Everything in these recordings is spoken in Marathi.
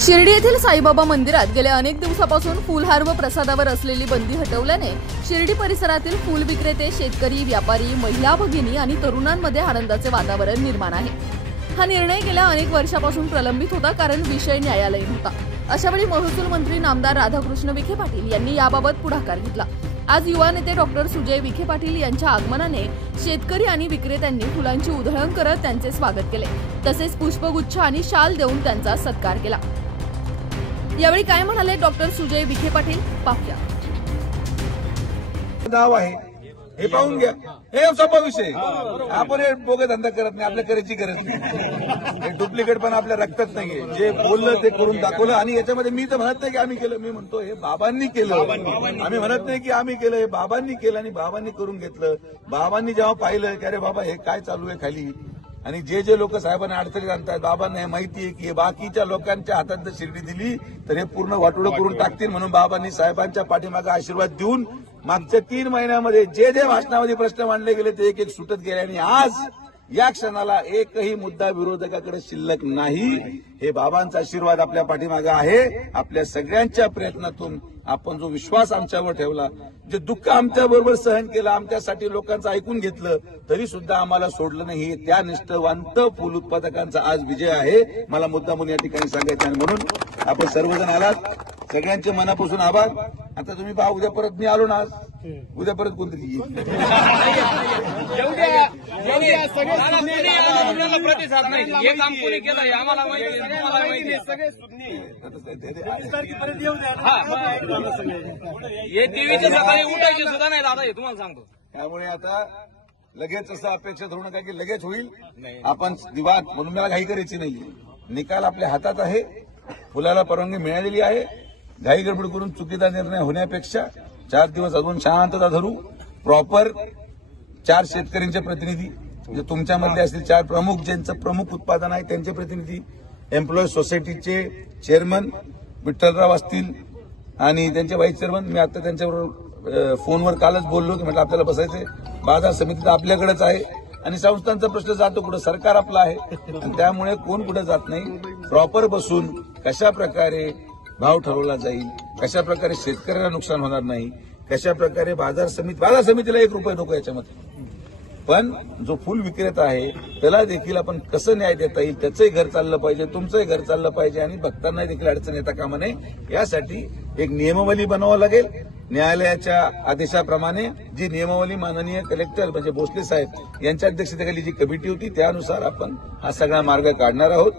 शिर्डी येथील साईबाबा मंदिरात गेल्या अनेक दिवसापासून फुलहार व प्रसादावर असलेली बंदी हटवल्याने शिर्डी परिसरातील फुल विक्रेते, शेतकरी, व्यापारी, महिला भगिनी आणि तरुणांमध्ये आनंदाचे वातावरण निर्माण आहे। हा निर्णय गेल्या अनेक वर्षापासून प्रलंबित होता, कारण विषय न्यायालयीन होता। अशावेळी महसूल मंत्री नामदार राधाकृष्ण विखे पाटील यांनी याबाबत पुढाकार घेतला। आज युवा नेते डॉक्टर सुजय विखे पाटील यांच्या आगमनाने शेतकरी आणि विक्रेत्यांनी फुलांची उधळण करत त्यांचे स्वागत केले, तसेच पुष्पगुच्छ आणि शाल देऊन त्यांचा सत्कार केला। यावेळी काय म्हणाले डॉक्टर सुजय विखे पाटील, पाहूया। नाव आहे हे पाहून घ्या, हे सोपा विषय। आपण हे बोगे धंदा करत नाही, आपल्या करायची गरज नाही। हे डुप्लिकेट पण आपल्या रक्तात नाहीये। जे बोललं ते करून दाखवलं। आणि याच्यामध्ये मी तर म्हणत नाही की आम्ही केलं, मी म्हणतो हे बाबांनी केलं। आम्ही म्हणत नाही की आम्ही केलं, हे बाबांनी केलं आणि बाबांनी करून घेतलं। बाबांनी जेव्हा पाहिलं की अरे बाबा हे काय चालू आहे खाली, आणि जे लोक साहेबांना अडचणीत आणतात, बाबांना हे माहिती आहे की बाकीच्या लोकांच्या हातात जर शिर्डी दिली तर हे पूर्ण वाटोळं करून टाकतील, म्हणून बाबांनी साहेबांच्या पाठीमागे आशीर्वाद देऊन मागच्या 3 महिन्यामध्ये जे भाषणामध्ये प्रश्न मांडले गेले ते एक सुटत गेले। आणि आज या क्षणाला एकही मुद्दा विरोधकाकडे शिल्लक नाही। हे बाबांचा आशीर्वाद आपल्या पाठीमागे आहे। आपल्या सगळ्यांच्या प्रयत्नातून आपण जो विश्वास आमच्यावर ठेवला, जे दुःख आमच्या बरोबर सहन केलं, आमच्यासाठी लोकांचं ऐकून घेतलं, तरी सुद्धा आम्हाला सोडलं नाही, त्या निष्ठावंत फुल उत्पादकांचा आज विजय आहे। मला मुद्दामून या ठिकाणी सांगायचं आहे। म्हणून आपण सर्वजण आलात, सगळ्यांचे मनापासून आभार। आता तुम्ही पहा, उद्या परत मी आलो ना, आज उद्या परत कोणतरी येईल। प्रतिसाद नाही, हे काम कोणी केलं आम्हाला माहिती हे टीव्हीच्या सकाळी उठायचे सुद्धा नाही दादा, हे तुम्हाला सांगतो। त्यामुळे आता लगेच असं अपेक्षा धरू नका की लगेच होईल। आपण दिवाद म्हणून मला घाई करायची नाही, निकाल आपल्या हातात आहे। फुलाला परवानगी मिळालेली आहे। घाई गडबड करून चुकीचा निर्णय होण्यापेक्षा 4 दिवस अजून शांतता धरू। प्रॉपर 4 शेतकऱ्यांचे प्रतिनिधी, जे तुमच्यामधले असतील 4 प्रमुख, ज्यांचं प्रमुख उत्पादन आहे त्यांचे प्रतिनिधी, एम्प्लॉई सोसायटीचे चेअरमन विठ्ठलराव असतील आणि त्यांचे व्हाईस चेअरमन, मी आता त्यांच्याबरोबर फोनवर कालच बोललो की म्हटलं आपल्याला बसायचंय। बाजार समिती तर आपल्याकडेच आहे आणि संस्थांचा प्रश्न जातो कुठं, सरकार आपलं आहे। आणि त्यामुळे कोण कुठं जात नाही। प्रॉपर बसून कशा प्रकारे भाव ठरवला जाईल, कशा प्रकारे शेतकऱ्यांना नुकसान होणार नाही, कशा प्रकारे बाजार समितीला 1 रुपया नको याच्यामध्ये, पण जो फुल विक्रेता आहे त्याला देखील आपण कसं न्याय देता येईल, त्याचंही घर चाललं पाहिजे, तुमचंही घर चाललं पाहिजे आणि भक्तांना देखील अडचण येता कामा नये, यासाठी एक नियमावली बनवावं लागेल। न्यायालयाच्या आदेशाप्रमाणे जी नियमावली माननीय कलेक्टर म्हणजे भोसले साहेब यांच्या अध्यक्षतेखाली जी कमिटी होती त्यानुसार आपण हा सगळा मार्ग काढणार आहोत।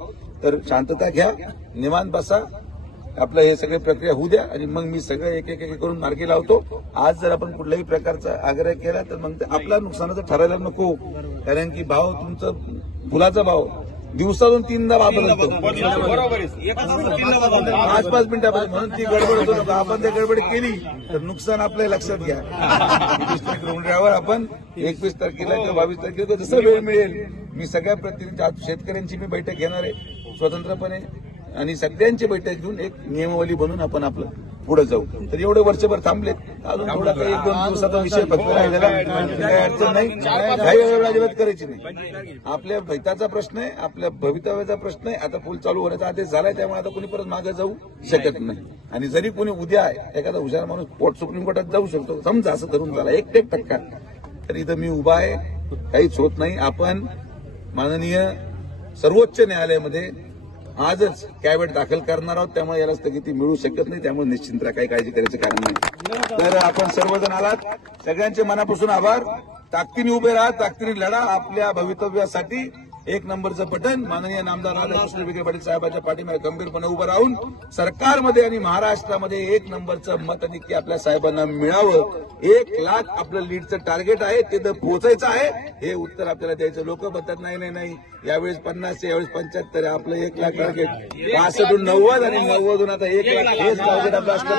तर शांतता घ्या, निवांत बसा, आपलं हे सगळे प्रक्रिया होऊ द्या आणि मग मी सगळं एक करून मार्गी लावतो। आज जर आपण कुठल्याही प्रकारचा आग्रह केला तर मग आपला नुकसानाचं ठरायला नको, कारण की भाव तुमचं फुलाचा भाव दिवसातून 3दा बदलतो, 5-5 मिनिटापासून, म्हणून ती गडबड होतो। आपण ते गडबड केली तर नुकसान आपल्या लक्षात घ्या। ड्रायव्हर आपण 21 तारखेला किंवा 22 तारखेला जसं वेळ मिळेल मी सगळ्या प्रतिनिधी, शेतकऱ्यांची मी बैठक घेणार आहे स्वतंत्रपणे आणि सगळ्यांची बैठक घेऊन एक नियमावली बनवून आपण आपलं पुढे जाऊ। तर एवढे वर्षभर थांबलेत, अजून थोडा काही 1-2 दिवसाचा विषय फक्त राहिलेला, काही अडचण नाही, काही अजिबात करायची नाही। आपल्या हिताचा प्रश्न आहे, आपल्या भवितव्याचा प्रश्न आहे। आता फुल चालू होण्याचा आदेश झालाय, त्यामुळे आता कोणी परत मागे जाऊ शकत नाही। आणि जरी कोणी उद्या एखादा हुशार माणूस सुप्रीम कोर्टात जाऊ शकतो, समजा असं धरून झाला 1% तर इथं मी उभा आहे, काहीच होत नाही। आपण माननीय सर्वोच्च न्यायालयामध्ये आजच कॅबिनेट दाखल करणार आहोत, त्यामुळे याला स्थगिती मिळू शकत नाही, त्यामुळे निश्चिंत राहा, काही काळजी करायचं कारण नाही। तर आपण सर्वजण आलात, सगळ्यांचे मनापासून आभार। ताकदीने उभे राहा, ताकदीने लढा आपल्या भवितव्यासाठी। 1 नंबरचं बटन माननीय नामदार राधाकृष्ण विखे पाटील साहेबांच्या पाठीमागे गंभीरपणे उभं राहून सरकारमध्ये आणि महाराष्ट्रामध्ये 1 नंबरचं मत नक्की आपल्या साहेबांना मिळावं। 1 लाख आपलं लीडचं टार्गेट आहे, ते तर पोहोचायचं आहे, हे उत्तर आपल्याला द्यायचं। लोक म्हणतात नाही यावेळेस 50 यावेळेस 75, आपलं 1 लाख टार्गेट 65 90 आणि 90 आता 1 लाख हेच टार्गेट आपलं असतं।